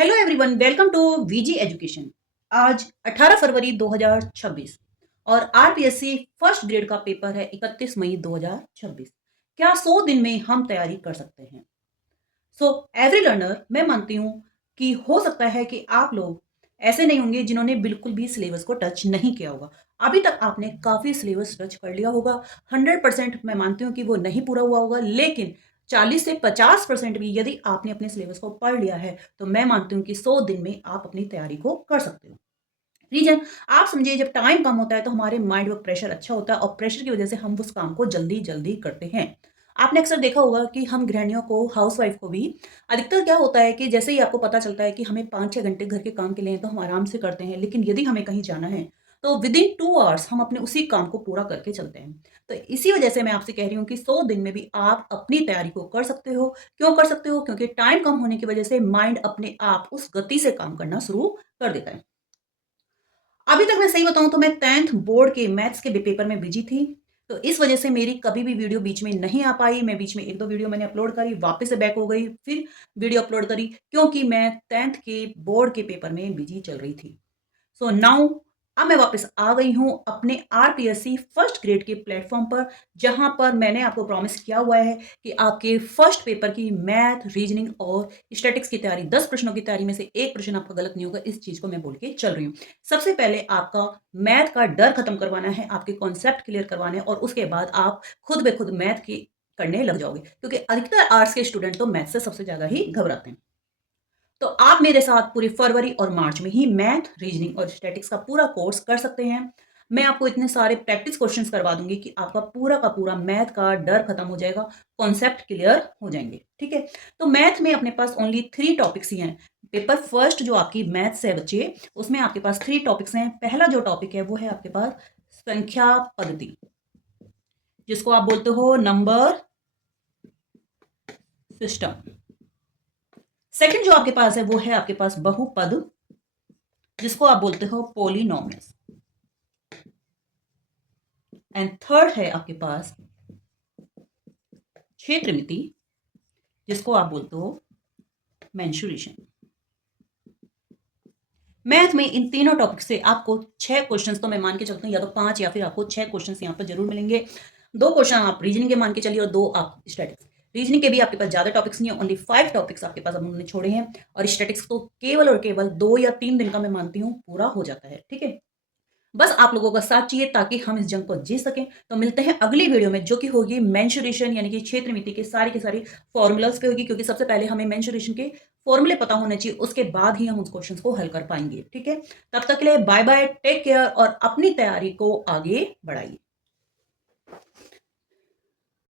Hello everyone, welcome to VG education. आज 18 फरवरी 2026 और आरपीएससी फर्स्ट ग्रेड का पेपर है 31 मई 2026। क्या 100 दिन में हम तैयारी कर सकते हैं? सो एवरी लर्नर, मैं मानती हूँ कि हो सकता है कि आप लोग ऐसे नहीं होंगे जिन्होंने बिल्कुल भी सिलेबस को टच नहीं किया होगा। अभी तक आपने काफ़ी सिलेबस टच कर लिया होगा। 100% मैं मानती हूँ कि वो नहीं पूरा हुआ होगा, लेकिन 40 से 50% भी यदि आपने अपने सिलेबस को पढ़ लिया है तो मैं मानती हूँ कि 100 दिन में आप अपनी तैयारी को कर सकते हो। रीजन आप समझिए, जब टाइम कम होता है तो हमारे माइंड वर्क प्रेशर अच्छा होता है और प्रेशर की वजह से हम उस काम को जल्दी जल्दी करते हैं। आपने अक्सर देखा होगा कि हम गृहिणियों को, हाउसवाइफ को भी अधिकतर क्या होता है कि जैसे ही आपको पता चलता है कि हमें 5-6 घंटे घर के काम के लिए हैं, तो हम आराम से करते हैं, लेकिन यदि हमें कहीं जाना है तो विद इन 2 आवर्स हम अपने उसी काम को पूरा करके चलते हैं। तो इसी वजह से मैं आपसे कह रही हूँ कि 100 दिन में भी आप अपनी तैयारी को कर सकते हो। क्यों कर सकते हो? क्योंकि टाइम कम होने की वजह से माइंड अपने आप उस गति से काम करना शुरू कर देता है। अभी तक मैं सही बताऊँ तो मैं 10th बोर्ड के मैथ्स के पेपर में बिजी थी, तो इस वजह से मेरी कभी भी वीडियो बीच में नहीं आ पाई। मैं बीच में 1-2 वीडियो मैंने अपलोड करी, वापस से बैक हो गई, फिर वीडियो अपलोड करी, क्योंकि मैं 10th के बोर्ड के पेपर में बिजी चल रही थी। सो नाउ अब मैं वापस आ गई हूँ अपने आरपीएससी फर्स्ट ग्रेड के प्लेटफॉर्म पर, जहां पर मैंने आपको प्रॉमिस किया हुआ है कि आपके फर्स्ट पेपर की मैथ, रीजनिंग और स्टैटिक्स की तैयारी, 10 प्रश्नों की तैयारी में से एक प्रश्न आपका गलत नहीं होगा। इस चीज को मैं बोल के चल रही हूँ। सबसे पहले आपका मैथ का डर खत्म करवाना है, आपके कॉन्सेप्ट क्लियर करवाने हैं, और उसके बाद आप खुद ब खुद मैथ की करने लग जाओगे, क्योंकि अधिकतर आर्ट्स के स्टूडेंट तो मैथ से सबसे ज्यादा ही घबराते हैं। तो आप मेरे साथ पूरे फरवरी और मार्च में ही मैथ, रीजनिंग और स्टैटिक्स का पूरा कोर्स कर सकते हैं। मैं आपको इतने सारे प्रैक्टिस क्वेश्चंस करवा दूंगी कि आपका पूरा का पूरा मैथ का डर खत्म हो जाएगा, कॉन्सेप्ट क्लियर हो जाएंगे। ठीक है? तो मैथ में अपने पास ओनली 3 टॉपिक्स ही हैं। पेपर फर्स्ट जो आपकी मैथ्स है बच्चे, उसमें आपके पास 3 टॉपिक्स हैं। पहला जो टॉपिक है वो है आपके पास संख्या पद्धति, जिसको आप बोलते हो नंबर सिस्टम। सेकंड जो आपके पास है वो है आपके पास बहुपद, जिसको आप बोलते हो पोलिनोमियल्स। एंड थर्ड है आपके पास क्षेत्रमिति, जिसको आप बोलते हो मेंसुरेशन। मैथ में इन तीनों टॉपिक से आपको 6 क्वेश्चंस तो मैं मान के चलता हूँ, या तो 5 या फिर आपको 6 क्वेश्चंस यहाँ पर जरूर मिलेंगे। 2 क्वेश्चन आप रीजनिंग के मान के चलिए और 2 आप स्टैटिक्स। रीजनिंग के भी आपके पास ज्यादा टॉपिक्स नहीं है, ओनली 5 टॉपिक्स आपके पास अब उन्होंने छोड़े हैं, और स्टैटिक्स तो केवल और केवल 2 या 3 दिन का मैं मानती हूँ पूरा हो जाता है। ठीक है? बस आप लोगों का साथ चाहिए ताकि हम इस जंग को जीत सकें। तो मिलते हैं अगली वीडियो में, जो कि होगी मेंसुरेशन यानी कि क्षेत्र मिति के सारी फॉर्मूलाज पे होगी, क्योंकि सबसे पहले हमें मेंसुरेशन के फॉर्मूले पता होने चाहिए, उसके बाद ही हम उस क्वेश्चन को हल कर पाएंगे। ठीक है? तब तक के लिए बाय बाय, टेक केयर और अपनी तैयारी को आगे बढ़ाइए।